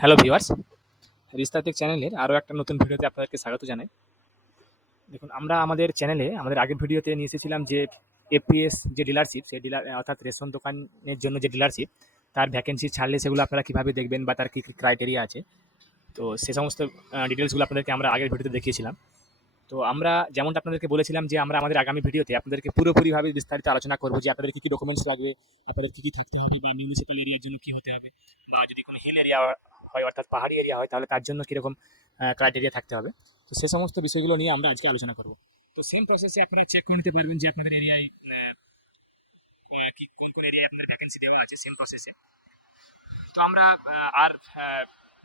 Hello viewers, রিস্তাতেক চ্যানেলের আরও একটা নতুন ভিডিওতে আপনাদেরকে স্বাগত জানাই। দেখুন, আমরা আমাদের চ্যানেলে আমাদের আগের ভিডিওতে নিয়ে এসেছিলাম যে এফপিএস যে ডিলারশিপ, সেই ডিলার অর্থাৎ রেশন দোকানের জন্য যে ডিলারশিপ, তার ভ্যাকেন্সি ছাড়লে সেগুলো আপনারা কীভাবে দেখবেন বা তার কী কী ক্রাইটেরিয়া আছে। তো সে সমস্ত ডিটেলসগুলো আপনাদেরকে আমরা আগের ভিডিওতে দেখিয়েছিলাম। তো আমরা যেমনটা আপনাদেরকে বলেছিলাম যে আমরা আমাদের আগামী ভিডিওতে আপনাদেরকে পুরোপুরিভাবে বিস্তারিত আলোচনা করবো যে আপনাদের কী কী ডকুমেন্টস লাগবে, আপনাদের কী কী থাকতে হবে, বা মিউনিসিপ্যাল এরিয়ার জন্য কী হতে হবে, বা যদি কোনো হিল এরিয়া হয় অর্থাৎ পাহাড়ি এরিয়া হয় তাহলে তার জন্য কীরকম ক্রাইটেরিয়া থাকতে হবে। তো সে সমস্ত বিষয়গুলো নিয়ে আমরা আজকে আলোচনা করব। তো সেম প্রসেসে আপনারা চেক করে নিতে পারবেন যে আপনাদের এরিয়ায় কোন কোন এরিয়ায় আপনাদের ভ্যাকেন্সি দেওয়া আছে সেম প্রসেসে। তো আমরা আর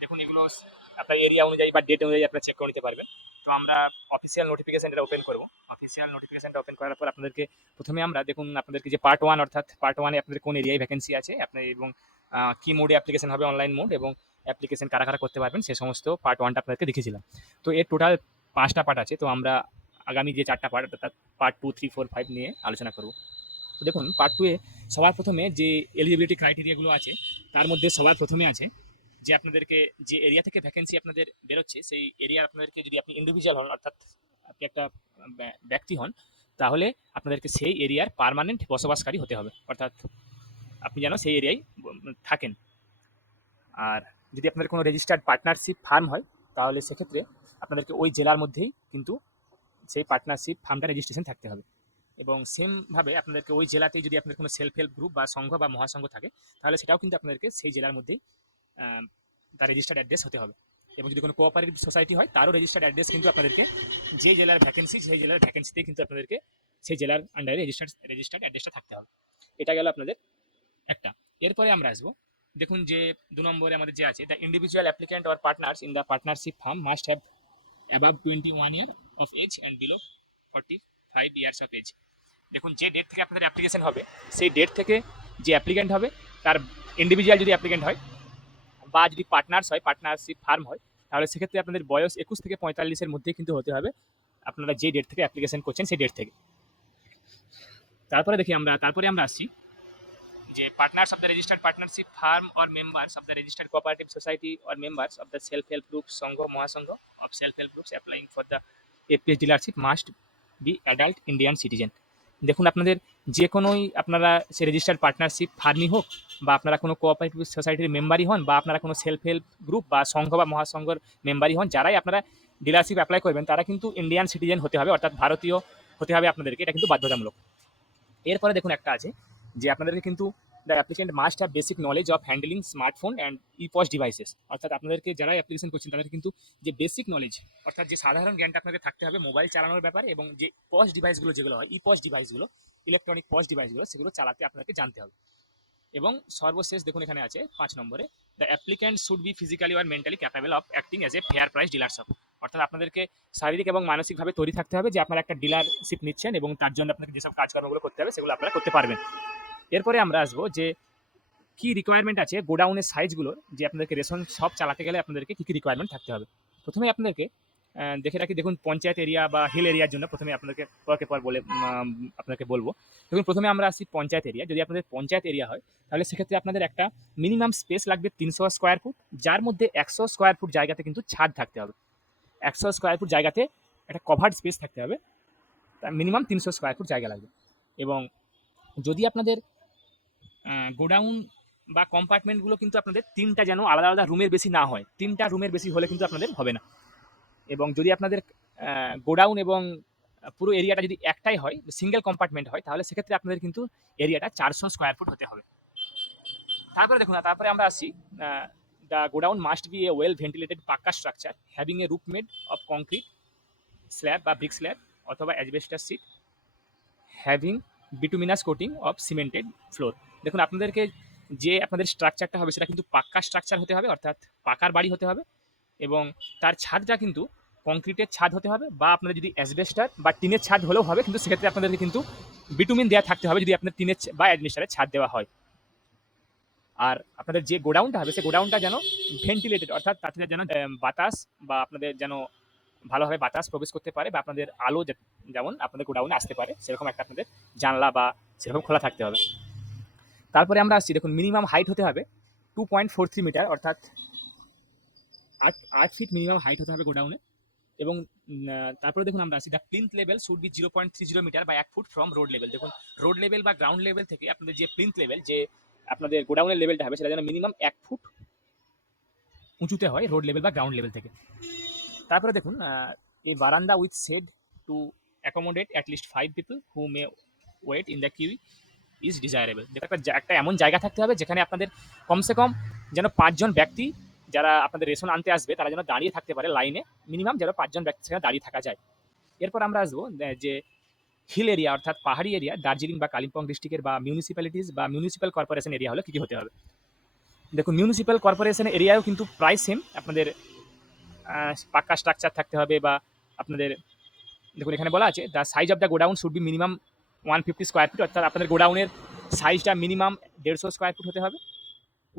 দেখুন, এগুলো আপনার এরিয়া অনুযায়ী বা ডেট অনুযায়ী আপনারা চেক করে নিতে পারবেন। তো আমরা অফিসিয়াল নোটিফিকেশনটা ওপেন করব। অফিসিয়াল নোটিফিকেশনটা ওপেন করার পর আপনাদেরকে প্রথমে আমরা দেখুন আপনাদেরকে যে পার্ট ওয়ান, অর্থাৎ পার্ট ওয়ানে আপনাদের কোন এরিয়ায় ভ্যাকেন্সি আছে আপনার, এবং কী মোডে অ্যাপ্লিকেশন হবে, অনলাইন মোড, এবং অ্যাপ্লিকেশন কারা কারা করতে পারবেন সে সমস্ত পার্ট ওয়ানটা আপনাদেরকে দেখিয়েছিলাম। তো এর টোটাল 5টা পার্ট আছে। তো আমরা আগামী যে 4টা পার্ট, অর্থাৎ পার্ট 2, 3, 4, 5 নিয়ে আলোচনা করব। তো দেখুন, পার্ট 2 এ সবার প্রথমে যে এলিজিবিলিটি ক্রাইটেরিয়াগুলো আছে তার মধ্যে সবার প্রথমে আছে যে আপনাদেরকে যে এরিয়া থেকে ভ্যাকেন্সি আপনাদের বেরোচ্ছে সেই এরিয়া আপনাদেরকে, যদি আপনি ইন্ডিভিজুয়াল হন অর্থাৎ আপনি একটা ব্যক্তি হন, তাহলে আপনাদেরকে সেই এরিয়ার পার্মানেন্ট বসবাসকারী হতে হবে, অর্থাৎ আপনি যেন সেই এরিয়ায় থাকেন। আর যদি আপনাদের কোনো রেজিস্টার্ড পার্টনারশিপ ফার্ম হয় তাহলে সেক্ষেত্রে আপনাদেরকে ওই জেলার মধ্যেই কিন্তু সেই পার্টনারশিপ ফার্মটা রেজিস্ট্রেশন থাকতে হবে। এবং সেমভাবে আপনাদেরকে ওই জেলাতেই যদি আপনাদের কোনো সেলফ হেল্প গ্রুপ বা সংঘ বা মহাসংঘ থাকে তাহলে সেটাও কিন্তু আপনাদেরকে সেই জেলার মধ্যেই তার রেজিস্টার্ড অ্যাড্রেস হতে হবে। এবং যদি কোনো কোঅপারেটিভ সোসাইটি হয় তারও রেজিস্টার্ড অ্যাড্রেস কিন্তু আপনাদেরকে যে জেলার ভ্যাকেন্সি সেই জেলার ভ্যাকেন্সিতেই কিন্তু আপনাদেরকে সেই জেলার আন্ডারে রেজিস্টার্ড অ্যাড্রেসটা থাকতে হবে। এটা গেল আপনাদের একটা। এরপরে আমরা আসবো, দেখুন যে 2 নম্বরে আমাদের যে আছে, the individual applicant or partners in the partnership firm must have above 21 year of age and below 45 years of age. দেখুন, যে ডেট থেকে আপনাদের অ্যাপ্লিকেশন হবে সেই ডেট থেকে যে অ্যাপ্লিক্যান্ট হবে তার ইন্ডিভিজুয়াল যদি অ্যাপ্লিক্যান্ট হয় বা যদি পার্টনার্স হয়, পার্টনারশিপ ফার্ম হয়, তাহলে সেক্ষেত্রে আপনাদের বয়স 21 থেকে 45-এর মধ্যেই কিন্তু হতে হবে আপনারা যে ডেট থেকে অ্যাপ্লিকেশন করছেন সেই ডেট থেকে। তারপরে আমরা আসছি যে partners of the registered partnership firm or members of the registered cooperative society or members of the self help group সংঘ মহাসংঘ of self help groups applying for the APS dealership must be adult Indian citizen. দেখুন, আপনাদের যে কোনোই আপনারা সে registered partnership ফার্মই হোক, বা আপনারা কোনো কোঅপারেটিভ সোসাইটির মেম্বারই হন, বা আপনারা কোনো সেলফ হেল্প গ্রুপ বা সংঘ বা মহাসংঘর মেম্বারই হন, যারাই আপনারা ডিলারশিপ অ্যাপ্লাই করবেন তারা কিন্তু ইন্ডিয়ান সিটিজেন হতে হবে, অর্থাৎ ভারতীয় হতে হবে আপনাদেরকে। এটা কিন্তু বাধ্যতামূলক। এরপরে দেখুন একটা আছে যে আপনাদেরকে কিন্তু the applicant must have basic knowledge of handling smartphone and ifs devices. অর্থাৎ আপনাদেরকে যারা অ্যাপ্লিকেশন করছেন তাদের কিন্তু যে বেসিক নলেজ, অর্থাৎ যে সাধারণ জ্ঞানটা আপনাদের থাকতে হবে মোবাইল চালানোর ব্যাপারে, এবং যে পস ডিভাইসগুলো যেগুলো হয়, ইপস ডিভাইসগুলো, ইলেকট্রনিক পস ডিভাইসগুলো, সেগুলো চালাতে আপনাদেরকে জানতে হবে। এবং সর্বশেষ দেখুন এখানে আছে 5 নম্বরে, the applicant should be physically আর mentally capable of acting as a fair price dealership. অর্থাৎ আপনাদেরকে শারীরিক এবং মানসিকভাবে তৈরি থাকতে হবে যে আপনারা একটা ডিলারশিপ নিচ্ছেন এবং তার জন্য আপনাকে যেসব কাজকর্মগুলো করতে হবে সেগুলো আপনারা করতে পারবেন। এরপরে আমরা আসবো যে কি রিকোয়ারমেন্ট আছে গোডাউনের সাইজগুলোর, যে আপনাদেরকে রেশন শপ চালাতে গেলে আপনাদেরকে কী কী রিকোয়ারমেন্ট থাকতে হবে। প্রথমে আপনাদেরকে দেখে রাখি, দেখুন পঞ্চায়েত এরিয়া বা হিল এরিয়ার জন্য প্রথমে আপনাদেরকে পরকে পর বলে আপনাকে বলবো। দেখুন, প্রথমে আমরা আসি পঞ্চায়েত এরিয়া। যদি আপনাদের পঞ্চায়েত এরিয়া হয় তাহলে সেক্ষেত্রে আপনাদের একটা মিনিমাম স্পেস লাগবে 300 স্কোয়ার ফুট, যার মধ্যে 100 স্কোয়ার ফুট জায়গাতে কিন্তু ছাদ থাকতে হবে। 100 স্কোয়ার ফুট জায়গাতে একটা কভার্ড স্পেস থাকতে হবে, তার মিনিমাম 300 স্কোয়ার ফুট জায়গা লাগবে। এবং যদি আপনাদের গোডাউন বা কম্পার্টমেন্টগুলো কিন্তু আপনাদের 3টা যেন আলাদা আলাদা রুমের বেশি না হয়, 3টা রুমের বেশি হলে কিন্তু আপনাদের হবে না। এবং যদি আপনাদের গোডাউন এবং পুরো এরিয়াটা যদি একটাই হয়, সিঙ্গেল কম্পার্টমেন্ট হয়, তাহলে সেক্ষেত্রে আপনাদের কিন্তু এরিয়াটা 400 স্কোয়ার ফুট হতে হবে। তারপরে আমরা আসি, the godown must be a well ventilated pucca structure having a roof made of concrete slab বা ব্রিক স্ল্যাব অথবা asbestos sheet having bituminous coating of cemented floor. দেখুন, আপনাদেরকে যে আপনাদের স্ট্রাকচারটা হবে সেটা কিন্তু পাক্কা স্ট্রাকচার হতে হবে, অর্থাৎ পাকার বাড়ি হতে হবে, এবং তার ছাদটা কিন্তু কংক্রিটের ছাদ হতে হবে, বা আপনাদের যদি অ্যাসবেস্টার বা টিনের ছাদ হলেও হবে, কিন্তু সেক্ষেত্রে আপনাদেরকে কিন্তু বিটুমিন দেওয়া থাকতে হবে যদি আপনার টিনের বা অ্যাডমিস্টারের ছাদ দেওয়া হয়। আর আপনাদের যে গোডাউনটা হবে সেই গোডাউনটা যেন ভেন্টিলেটেড, অর্থাৎ তাতে যেন বাতাস বা আপনাদের যেন ভালোভাবে বাতাস প্রবেশ করতে পারে, বা আপনাদের আলো যেমন আপনাদের গোডাউনে আসতে পারে সেরকম একটা আপনাদের জানলা বা সেরকম খোলা থাকতে হবে। তারপরে আমরা আসছি, দেখুন মিনিমাম হাইট হতে হবে 2.43 মিটার, অর্থাৎ 8 ফিট মিনিমাম হাইট হতে হবে গোডাউনে। এবং তারপরে দেখুন আমরা আসি, the plinth level should be 0.30 metre বা 1 ফুট ফ্রম রোড লেভেল। দেখুন রোড লেভেল বা গ্রাউন্ড লেভেল থেকে আপনাদের যে প্লিন্থ লেভেল, যে আপনাদের গোডাউনের লেভেলটা হবে, সেটা যেন মিনিমাম 1 ফুট উঁচুতে হয় রোড লেভেল বা গ্রাউন্ড লেভেল থেকে। তারপরে দেখুন এই বারান্দা with shed to accommodate at least 5 people who may wait in the queue is desirable. একটা এমন জায়গা থাকতে হবে যেখানে আপনাদের কমসে কম যেন 5জন ব্যক্তি, যারা আপনাদের রেশন আনতে আসবে, তারা যেন দাঁড়িয়ে থাকতে পারে লাইনে, মিনিমাম যেন 5জন ব্যক্তি সেখানে দাঁড়িয়ে থাকা যায়। এরপর আমরা আসবো যে হিল এরিয়া অর্থাৎ পাহাড়ি এরিয়া, দার্জিলিং বা কালিম্পং ডিস্ট্রিক্টের বা মিউনিসিপ্যালিটিস বা মিউনিসিপ্যাল কর্পোরেশন এরিয়া হলে কী কী হতে হবে। দেখুন মিউনিসিপ্যাল কর্পোরেশন এরিয়াও কিন্তু প্রায় সেম, আপনাদের পাক্কা স্ট্রাকচার থাকতে হবে, বা আপনাদের দেখুন এখানে বলা আছে the size of the godown should be minimum 150 square feet, অর্থাৎ আপনাদের গোডাউনের সাইজটা মিনিমাম 150 স্কোয়ার ফুট হতে হবে,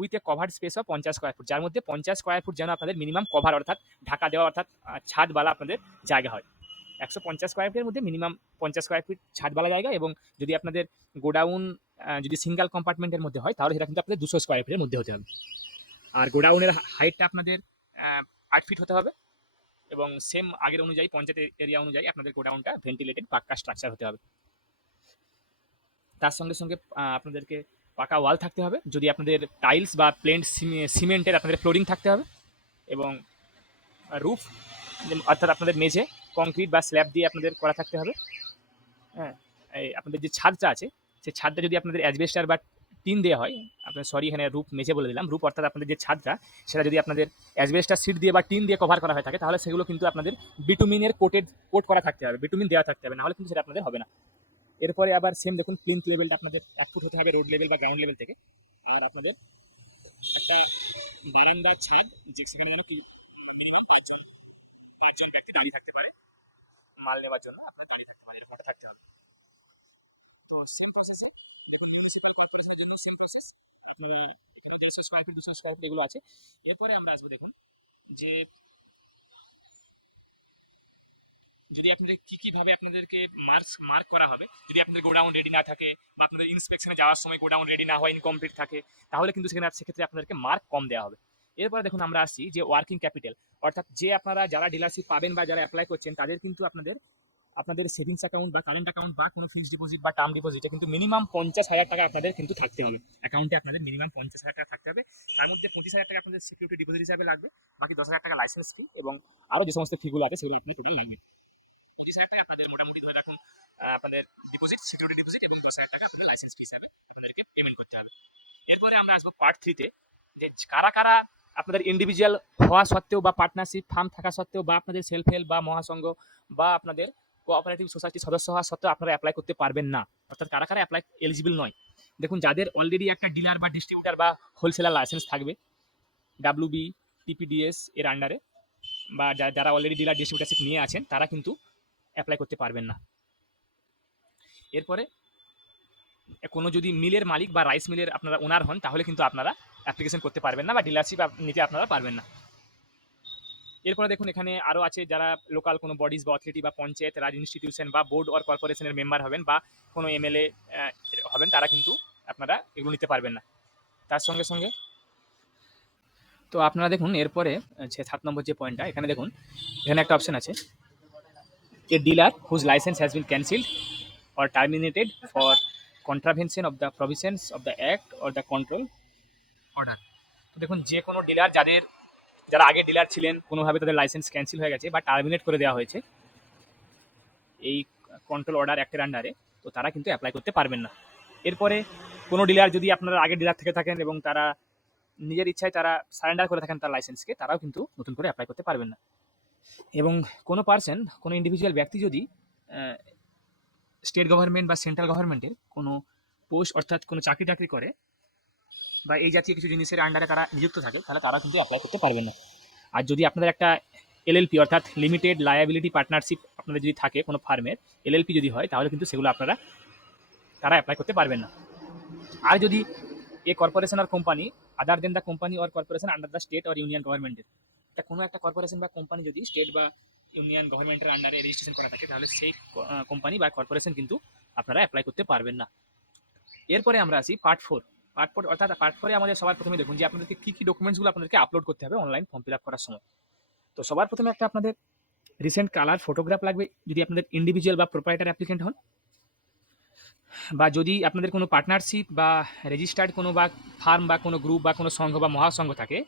with a covered space of 50 square foot, যার মধ্যে 50 স্কোয়ার ফুট যেন আপনাদের মিনিমাম কভার অর্থাৎ ঢাকা দেওয়া অর্থাৎ ছাদবালা আপনাদের জায়গা হয়। 150 স্কোয়ার ফিটের মধ্যে মিনিমাম 50 স্কোয়ার ফিট ছাদবালা জায়গা, এবং যদি আপনাদের গোডাউন যদি সিঙ্গেল কম্পার্টমেন্টের মধ্যে হয় তাহলে সেটা কিন্তু আপনাদের 200 স্কোয়ার ফিটের মধ্যে হতে হবে। আর গোডাউনের হাইটটা আপনাদের 8 ফিট হতে হবে, এবং সেম আগের অনুযায়ী পঞ্চায়েত এরিয়া অনুযায়ী আপনাদের গোডাউনটা ভেন্টিলেটেড পাক্কা স্ট্রাকচার হতে হবে। তার সঙ্গে সঙ্গে আপনাদেরকে পাকা ওয়াল থাকতে হবে, যদি আপনাদের টাইলস বা প্লেন সিমেন্টের আপনাদের ফ্লোরিং থাকতে হবে, এবং রুফ অর্থাৎ আপনাদের মেঝে কংক্রিট বা স্ল্যাব দিয়ে আপনাদের করা থাকতে হবে। হ্যাঁ, এই আপনাদের যে ছাদটা আছে সেই ছাদটা যদি আপনাদের অ্যাজবেস্টার বা টিন দেওয়া হয়, আপনার সরি এখানে রুফ মেঝে বলে দিলাম, রুফ অর্থাৎ আপনাদের যে ছাদটা সেটা যদি আপনাদের অ্যাজবেস্টার সিট দিয়ে বা টিন দিয়ে কভার করা হয়ে থাকে, তাহলে সেগুলো কিন্তু আপনাদের বিটুমিনের কোট করা থাকতে হবে, বিটুমিন দেওয়া থাকতে হবে, নাহলে কিন্তু সেটা আপনাদের হবে না। এরপরে আবার সেম দেখুন প্লিন্থ লেভেলটা আপনাদের 1 ফুট হতে হবে রোড লেভেল বা গ্রাউন্ড লেভেল থেকে। আর আপনাদের একটা বারান্দা ছাদ, যেখানে পাঁচজন ব্যক্তি দাঁড়িয়ে থাকতে পারে মাল নেওয়ার জন্য, আপনার দাঁড়িয়ে থাকতে পারে, এরকমটা থাকতে হবে। তো সেম প্রসেসে মিউনিসিপ্যাল কর্পোরেশনের জন্য সেম প্রসেস, আপনার 150 স্কোয়ার ফিট 200 স্কোয়ার ফিট এগুলো আছে। এরপরে আমরা আসবো দেখুন যে যদি আপনাদের কীভাবে আপনাদেরকে মার্ক করা হবে, যদি আপনাদের গোডাউন রেডি না থাকে বা আপনাদের ইন্সপেকশনে যাওয়ার সময় গোডাউন রেডি না হয়, ইনকমপ্লিট থাকে, তাহলে কিন্তু সেক্ষেত্রে আপনাদেরকে মার্ক কম দেওয়া হবে। এরপরে দেখুন আমরা আসছি যে ওয়ার্কিং ক্যাপিটাল, অর্থাৎ যে আপনারা যারা ডিলারশিপ পাবেন বা যারা অ্যাপ্লাই করছেন তাদের কিন্তু আপনাদের সেভিংস অ্যাকাউন্ট বা কারেন্ট অ্যাকাউন্ট বা কোনো ফিক্সড ডিপোজিট বা টার্ম ডিপোজিটে কিন্তু মিনিমাম 50,000 টাকা আপনাদের কিন্তু থাকতে হবে, অ্যাকাউন্টে আপনাদের মিনিমাম 50,000 টাকা থাকতে হবে। তার মধ্যে 25,000 টাকা আপনাদের সিকিউরিটি ডিপোজিট হিসাবে লাগবে, বাকি 10,000 টাকা লাইসেন্স ফি এবং আরও যে সমস্ত ফিগুলো আছে সেগুলো আপনি টোটাল লাগবে। এই হিসাবে আপনাদের মোটামুটি ধরে রাখুন আপনাদের ডিপোজিট, সিকিউরিটি ডিপোজিট এবং 10,000 টাকা আপনাদের লাইসেন্স ফি হিসাবে আপনাদেরকে পেমেন্ট করতে হবে। এরপরে আমরা আসবো পার্ট 3-তে, যে কারা কারা আপনাদের ইন্ডিভিজুয়াল হওয়া সত্ত্বেও বা পার্টনারশিপ ফার্ম থাকা সত্ত্বেও বা আপনাদের সেলফ হেল্প বা মহাসংঘ বা আপনাদের কোঅপারেটিভ সোসাইটির সদস্য হওয়া সত্ত্বেও আপনারা অ্যাপ্লাই করতে পারবেন না, অর্থাৎ কারা কারা অ্যাপ্লাই এলিজিবল নয়। দেখুন যাদের অলরেডি একটা ডিলার বা ডিস্ট্রিবিউটার বা হোলসেলার লাইসেন্স থাকবে ডাব্লিউবি টিপিডিএস এর আন্ডারে, বা যারা অলরেডি ডিলার ডিস্ট্রিবিউটারশিপ নিয়ে আছেন তারা কিন্তু অ্যাপ্লাই করতে পারবেন না। এরপরে কোনো যদি মিলের মালিক বা রাইস মিলের আপনারা ওনার হন তাহলে কিন্তু আপনারা অ্যাপ্লিকেশন করতে পারবেন না বা ডিলারশিপ নিতে আপনারা পারবেন না। এরপরে দেখুন এখানে আরও আছে যারা লোকাল কোনো বডিজ বা অথরিটি বা পঞ্চায়েত রাজ ইনস্টিটিউশন বা বোর্ড অর কর্পোরেশনের মেম্বার হবেন বা কোনো এমএলএ হবেন, তারা কিন্তু আপনারা এগুলো নিতে পারবেন না। তার সঙ্গে সঙ্গে তো আপনারা দেখুন এরপরে 7 নম্বর যে পয়েন্টটা, এখানে দেখুন এখানে একটা অপশন আছে, a dealer whose licence has been cancelled or terminated for contravention of the provisions of the act or the control order। তো দেখুন যে কোনো ডিলার যারা আগে ডিলার ছিলেন কোনোভাবে তাদের লাইসেন্স ক্যান্সেল হয়ে গেছে বা টার্মিনেট করে দেওয়া হয়েছে এই কন্ট্রোল অর্ডার অ্যাক্টের আন্ডারে, তো তারা কিন্তু অ্যাপ্লাই করতে পারবেন না। এরপরে কোনো ডিলার যদি আপনারা আগে ডিলার থেকে থাকেন এবং তারা নিজের ইচ্ছায় তারা সারেন্ডার করে থাকেন তার লাইসেন্সকে, তারাও কিন্তু নতুন করে অ্যাপ্লাই করতে পারবেন না। এবং কোনো পার্সন, কোনো ইন্ডিভিজুয়াল ব্যক্তি যদি স্টেট গভর্নমেন্ট বা সেন্ট্রাল গভর্নমেন্টের কোনো পোস্ট অর্থাৎ কোনো চাকরি টাকরি করে বা এই জাতীয় কিছু জিনিসের আন্ডারে তারা নিযুক্ত থাকে, তাহলে তারা কিন্তু অ্যাপ্লাই করতে পারবেন না। আর যদি আপনাদের একটা এলএলপি অর্থাৎ লিমিটেড লায়াবিলিটি পার্টনারশিপ আপনাদের যদি থাকে কোনো ফার্মের এলএলপি যদি হয়, তাহলে কিন্তু সেগুলো তারা অ্যাপ্লাই করতে পারবেন না। আর যদি এ কর্পোরেশন আর company other than the company or corporation under the state or union গভর্নমেন্টের, এটা কোনো একটা কর্পোরেশন বা কোম্পানি যদি স্টেট বা ইউনিয়ন গভর্নমেন্টের আন্ডারে রেজিস্ট্রেশন করা থাকে, তাহলে সেই কোম্পানি বা কর্পোরেশন কিন্তু আপনারা অ্যাপ্লাই করতে পারবেন না। এরপরে আমরা আসি পার্ট 4, পার্ট 4 অর্থাৎ পার্ট 4 এ আমাদের সবার প্রথমে দেখুন যে আপনাদেরকে কি ডকুমেন্টসগুলো আপনাদেরকে আপলোড করতে হবে অনলাইন ফর্ম ফিল আপ করার সময়। তো সবার প্রথমে একটা আপনাদের রিসেন্ট কালার ফটোগ্রাফ লাগবে যদি আপনাদের ইন্ডিভিজুয়াল বা প্রোপ্রাইটার অ্যাপ্লিকেন্ট হন, বা যদি আপনাদের কোনো পার্টনারশিপ বা রেজিস্টার্ড কোনো বা ফার্ম বা কোনো গ্রুপ বা কোনো সংঘ বা মহাসংঘ থাকে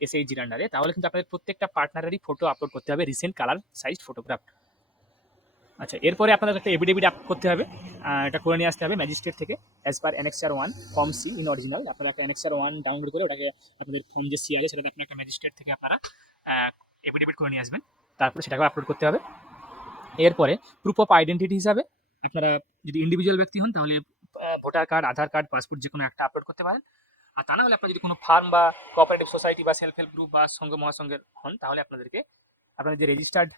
এসএইচজির আন্ডারে, তাহলে কিন্তু আপনাদের প্রত্যেকটা পার্টনারেরই ফটো আপলোড করতে হবে রিসেন্ট কালার সাইজ ফটোগ্রাফ। আচ্ছা, এরপরে আপনাদের একটা এফিডেভিট আপ করতে হবে, এটা করে নিয়ে আসতে হবে ম্যাজিস্ট্রেট থেকে as per annexure 1 form C in original. আপনারা একটা অ্যানেক্সার 1 ডাউনলোড করে ওটাকে আপনাদের ফর্ম যে সি আছে সেটাতে আপনার একটা ম্যাজিস্ট্রেট থেকে আপনারা এফিডেভিট করে নিয়ে আসবেন, তারপরে সেটাকে আপলোড করতে হবে। এরপরে প্রুফ অফ আইডেন্টিটি হিসাবে আপনারা যদি ইন্ডিভিজুয়াল ব্যক্তি হন তাহলে ভোটার কার্ড, আধার কার্ড, পাসপোর্ট যে কোনো একটা আপলোড করতে পারেন। আর তা না হলে আপনারা যদি কোনো ফার্ম বা কোঅপারেটিভ সোসাইটি বা সেলফ হেল্প গ্রুপ বা সংঘ মহাসংঘের হন তাহলে আপনাদেরকে আপনাদের যে রেজিস্টার্ড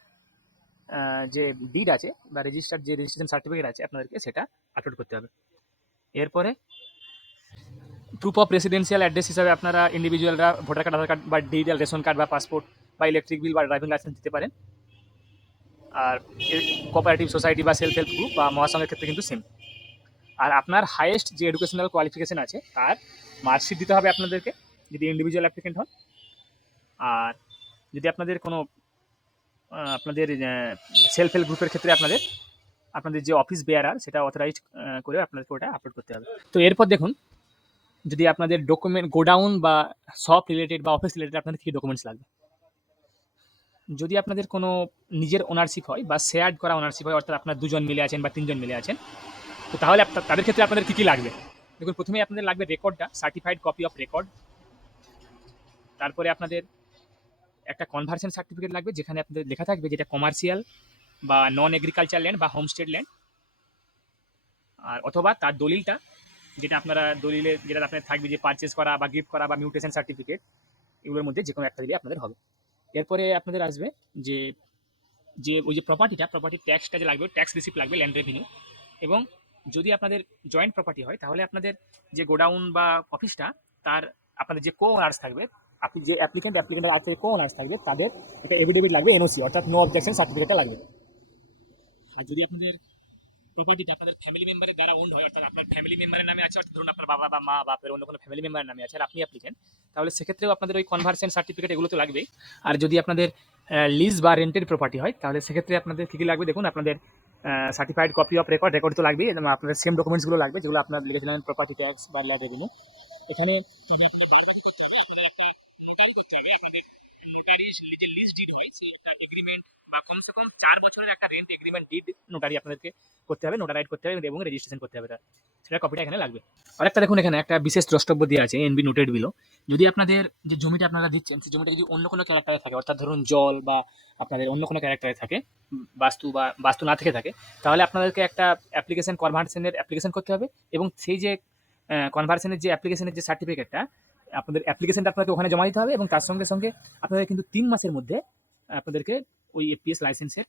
যে ডিড আছে বা রেজিস্টার্ড যে রেজিস্ট্রেশন সার্টিফিকেট আছে আপনাদেরকে সেটা আপলোড করতে হবে। এরপরে প্রুফ অফ রেসিডেন্সিয়াল অ্যাড্রেস হিসাবে আপনারা ইন্ডিভিজুয়ালরা ভোটার কার্ড, আধার কার্ড বা ডিজিটাল রেশন কার্ড বা পাসপোর্ট বা ইলেকট্রিক বিল বা ড্রাইভিং লাইসেন্স দিতে পারেন। আর কোঅপারেটিভ সোসাইটি বা সেলফ হেল্প গ্রুপ বা মহাসংঘের ক্ষেত্রে কিন্তু সেম। আর আপনার হাইয়েস্ট যে এডুকেশনাল কোয়ালিফিকেশন আছে তার মার্কশিট দিতে হবে আপনাদেরকে যদি ইন্ডিভিজুয়াল অ্যাপ্লিকেন্ট হন। আর যদি আপনাদের কোনো আপনাদের সেলফ হেল্প গ্রুপের ক্ষেত্রে আপনাদের যে অফিস বেয়ারার সেটা অথরাইজ করে আপনাদেরকে ওটা আপলোড করতে হবে। তো এরপর দেখুন যদি আপনাদের ডকুমেন্ট গোডাউন বা শপ রিলেটেড বা অফিস রিলেটেড আপনাদের কী ডকুমেন্টস লাগবে। যদি আপনাদের কোনো নিজের ওনারশিপ হয় বা শেয়ার্ড করা ওনারশিপ হয়, অর্থাৎ আপনার 2 জন মিলে আছেন বা 3 জন মিলে আছেন, তো তাহলে তাদের ক্ষেত্রে আপনাদের কী লাগবে। দেখুন প্রথমেই আপনাদের লাগবে রেকর্ডটা, সার্টিফাইড কপি অফ রেকর্ড। তারপরে আপনাদের একটা কনভার্সন সার্টিফিকেট লাগবে যেখানে আপনাদের লেখা থাকবে যেটা কমার্শিয়াল বা নন এগ্রিকালচার ল্যান্ড বা হোমস্টেড ল্যান্ড, আর অথবা তার দলিলটা যেটা আপনারা দলিলে যেটা আপনাদের থাকবে যে পারচেস করা বা গিফট করা বা মিউটেশন সার্টিফিকেট, এগুলোর মধ্যে যে কোনো একটা দিলে আপনাদের হবে। এরপরে আপনাদের আসবে যে ওই যে প্রপার্টির ট্যাক্সটা যে লাগবে, ট্যাক্স রিসিপ্ট লাগবে, ল্যান্ড রেভিনিউ। এবং যদি আপনাদের জয়েন্ট প্রপার্টি হয় তাহলে আপনাদের যে গোডাউন বা অফিসটা তার আপনাদের যে কো ওনার্স থাকবে, আপনি যে অ্যাপ্লিকেন্টের আছে কো ওনার্স থাকবে তাদের একটা এফিডেভিট লাগবে, এনওসি অর্থাৎ নো অবজেকশন সার্টিফিকেটটা লাগবে। আর যদি আপনাদের প্রপার্টিটা আপনাদের ফ্যামিলি মেম্বারের দ্বারা ওন্ড হয়, অর্থাৎ আপনার ফ্যামিলি মেম্বারের নামে আছে, অর্থাৎ ধরুন আপনার বাবা বা মা বাপের অন্য কোনো ফ্যামিলি মেম্বারের নামে আছে আর আপনি অ্যাপ্লিকেন্ট, তাহলে সেক্ষেত্রেও আপনাদের ওই কনভার্সন সার্টিফিকেট এগুলো তো লাগবেই। আর যদি আপনাদের লিজ বা রেন্টেড প্রপার্টি হয় তাহলে সেক্ষেত্রে আপনাদের কী কী লাগবে দেখুন, আপনাদের সার্টিফাইড কপি অফ রেকর্ড তো লাগবেই, এবং আপনাদের সেম ডকুমেন্টসগুলো লাগবে যেগুলো আপনার লিখেছিলেন প্রপার্টি ট্যাক্স বা ল্যান্ড রেভিনিউ। এখানে তবে আপনাদের বারবার করতে হবে, আপনাদের একটা নোটারি করতে হবে। আপনাদের নোটারি যে লিজ ডিড হয় সেই একটা এগ্রিমেন্ট বা কমসে কম 4 বছরের একটা রেন্ট এগ্রিমেন্ট ডিড নোটারি আপনাদেরকে করতে হবে, নোটারাইট করতে হবে এবং রেজিস্ট্রেশন করতে হবে, সেটা কপিটা এখানে লাগবে। আরেকটা দেখুন এখানে একটা বিশেষ দ্রষ্টব্য দিয়ে আছে এনবি নোটেড বিলো। যদি আপনাদের যে জমিটা আপনারা দিচ্ছেন সেই জমিটা যদি অন্য কোনো ক্যারেক্টারে থাকে, অর্থাৎ ধরুন জল বা আপনাদের অন্য কোনো ক্যারেক্টারে থাকে, বাস্তু না থেকে থাকে, তাহলে আপনাদেরকে একটা অ্যাপ্লিকেশন কনভার্সনের অ্যাপ্লিকেশন করতে হবে এবং সেই যে কনভার্সনের যে অ্যাপ্লিকেশনের যে সার্টিফিকেটটা আপনাদের অ্যাপ্লিকেশনটা আপনাকে ওখানে জমা দিতে হবে এবং তার সঙ্গে সঙ্গে আপনাদের কিন্তু 3 মাসের মধ্যে আপনাদেরকে ওই এফপিএস লাইসেন্সের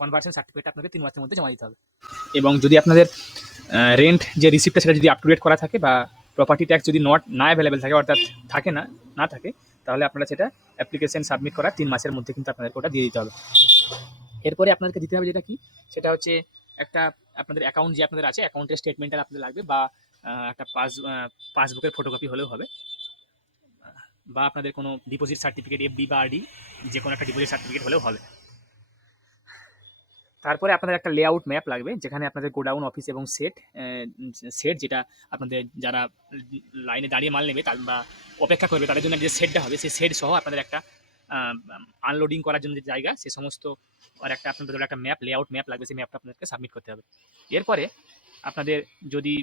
কনভার্সন সার্টিফিকেট আপনাকে 3 মাসের মধ্যে জমা দিতে হবে। এবং যদি আপনাদের রেন্ট যে রিসিপ্টটা সেটা যদি আপ টু ডেট করা থাকে বা প্রপার্টি ট্যাক্স যদি না অ্যাভেলেবেল থাকে, অর্থাৎ না থাকে, তাহলে আপনারা সেটা অ্যাপ্লিকেশন সাবমিট করার 3 মাসের মধ্যে কিন্তু আপনাদেরকে ওটা দিয়ে দিতে হবে। এরপরে আপনাদেরকে দিতে হবে যেটা কি, সেটা হচ্ছে একটা আপনাদের অ্যাকাউন্ট যে আপনাদের আছে অ্যাকাউন্টের স্টেটমেন্টটা আপনাদের লাগবে, বা একটা পাসবুকের ফটোকপি হলেও হবে, বা আপনাদের কোনো ডিপোজিট সার্টিফিকেট এফডি বা আরডি যে কোনো একটা ডিপোজিট সার্টিফিকেট হলেও হবে। তারপরে আপনাদের একটা লেআউট ম্যাপ লাগবে যেখানে আপনাদের গোডাউন, অফিস এবং সেট যেটা আপনাদের যারা লাইনে দাঁড়িয়ে মাল নেবে বা অপেক্ষা করবে তাদের জন্য যে সেটটা হবে সেই সেট সহ আপনাদের একটা আনলোডিং করার জন্য যে জায়গা সে সমস্ত আর একটা আপনাদের একটা লেআউট ম্যাপ লাগবে, সেই ম্যাপটা আপনাদেরকে সাবমিট করতে হবে। এরপরে আপনাদের যদি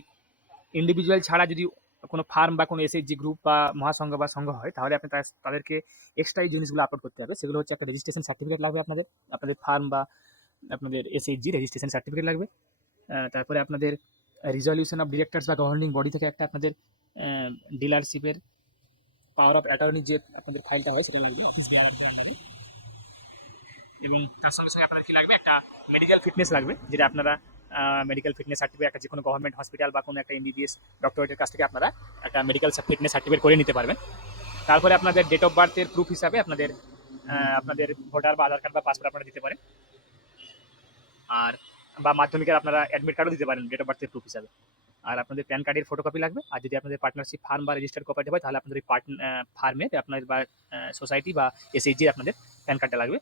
ইন্ডিভিজুয়াল ছাড়া যদি কোনো ফার্ম বা কোনো এসএইচজি গ্রুপ বা মহাসংঘ বা সংঘ হয় তাহলে আপনি তাদেরকে এক্সট্রা এই জিনিসগুলো আপলোড করতে হবে। সেগুলো হচ্ছে একটা রেজিস্ট্রেশন সার্টিফিকেট লাগবে আপনাদের ফার্ম বা আপনাদের এসএইচজি রেজিস্ট্রেশন সার্টিফিকেট লাগবে। তারপরে আপনাদের রিজলিউশন অফ ডিরেক্টরস বা গভর্নিং বডি থেকে একটা আপনাদের ডিলারশিপের পাওয়ার অফ অ্যাটর্নি যে আপনাদের ফাইলটা হয় সেটা লাগবে অফিস বেয়ারের আন্ডারে। এবং তার সঙ্গে সঙ্গে আপনাদের কী লাগবে, একটা মেডিকেল ফিটনেস লাগবে, যেটা আপনারা মেডিকেল ফিটনেস সার্টিফিকেট একটা যে কোনো গভর্নমেন্ট হসপিটাল বা কোনো একটা এমবিবিএস ডক্টরেটের কাছ থেকে আপনারা একটা মেডিকেল ফিটনেস সার্টিফিকেট করে নিতে পারবেন। তারপরে আপনাদের ডেট অফ বার্থের প্রুফ হিসাবে আপনাদের ভোটার বা আধার কার্ড বা পাসপোর্ট আপনারা দিতে পারেন, আর বা মাধ্যমিকের আপনারা অ্যাডমিট কার্ডও দিতে পারেন ডেট অফ বার্থের প্রুফ হিসাবে। আর আপনাদের প্যান কার্ডের ফটোকপি লাগবে। আর যদি আপনাদের পার্টনারশিপ ফার্ম বা রেজিস্টার্ড কোঅপারেটিভ হয় তাহলে আপনাদের ওই ফার্মের আপনার বা সোসাইটি বা এসএইচজির আপনাদের প্যান কার্ডটা লাগবে।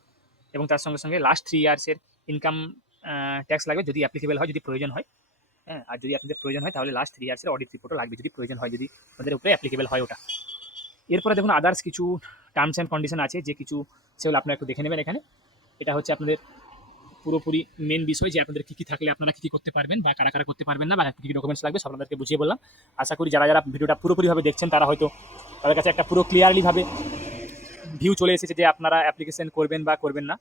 এবং তার সঙ্গে সঙ্গে লাস্ট 3 ইয়ার্সের ইনকাম ট্যাক্স লাগবে যদি অ্যাপ্লিকেবল হয়, যদি প্রয়োজন হয়। হ্যাঁ, আর যদি আপনাদের প্রয়োজন হয় তাহলে লাস্ট 3 ইয়ার্সের অডিট রিপোর্টও লাগবে যদি প্রয়োজন হয়, যদি আপনাদের উপরে অ্যাপ্লিকেবল হয় ওটা। এরপরে দেখুন আদার্স কিছু টার্মস অ্যান্ড কন্ডিশন আছে যে কিছু, সেগুলো আপনারা একটু দেখে নেবেন এখানে। এটা হচ্ছে আপনাদের পুরোপুরি মেন বিষয় যে আপনাদের কী কী থাকলে আপনারা কী কী করতে পারবেন বা কারা কারা করতে পারবেন না, বা কী কী ডকুমেন্টস লাগবে সব আপনাদেরকে বুঝিয়ে বললাম। আশা করি যারা যারা ভিডিওটা পুরোপুরিভাবে দেখছেন তারা হয়তো তাদের কাছে একটা পুরো ক্লিয়ারলিভাবে ভিউ চলে এসেছে যে আপনারা অ্যাপ্লিকেশন করবেন বা করবেন না,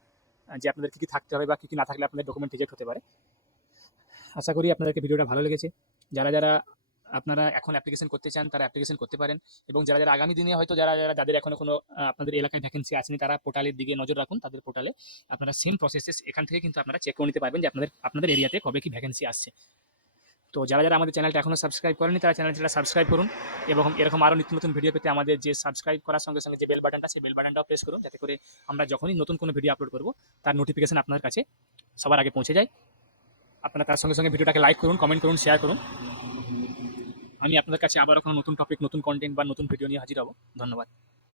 যে আপনাদের কী কী থাকতে হবে বা কী কী না থাকলে আপনাদের ডকুমেন্ট রিজেক্ট হতে পারে। আশা করি আপনাদেরকে ভিডিওটা ভালো লেগেছে। যারা যারা আপনারা এখন অ্যাপ্লিকেশন করতে চান তারা অ্যাপ্লিকেশন করতে পারেন, এবং যারা যারা আগামী দিনে হয়তো যাদের এখনো কোনো আপনাদের এলাকায় ভ্যাকেন্সি আসেনি তারা পোর্টালের দিকে নজর রাখুন। তাদের পোর্টালে আপনারা সেম প্রসেসেস এখান থেকে কিন্তু আপনারা চেক করে নিতে পারবেন যে আপনাদের এরিয়াতে কবে কি ভ্যাকেন্সি আসছে। তো যারা যারা আমাদের চ্যানেলটা এখনো সাবস্ক্রাইব করেনি তারা চ্যানেলটা সাবস্ক্রাইব করুন, এবং এরকম আরও নিত্য নতুন ভিডিও পেতে আমাদের যে সাবস্ক্রাইব করার সঙ্গে সঙ্গে যে বেল বাটনটা, সেই বেল বাটনটাও প্রেস করুন, যাতে করে আমরা যখনই নতুন কোনো ভিডিও আপলোড করব তার নোটিফিকেশন আপনার কাছে সবার আগে পৌঁছে যায়। আপনারা তার সঙ্গে সঙ্গে ভিডিওটাকে লাইক করুন, কমেন্ট করুন, শেয়ার করুন। আমি আপনাদের কাছে আবারও কোনো নতুন টপিক, নতুন কন্টেন্ট বা নতুন ভিডিও নিয়ে হাজির হব। ধন্যবাদ।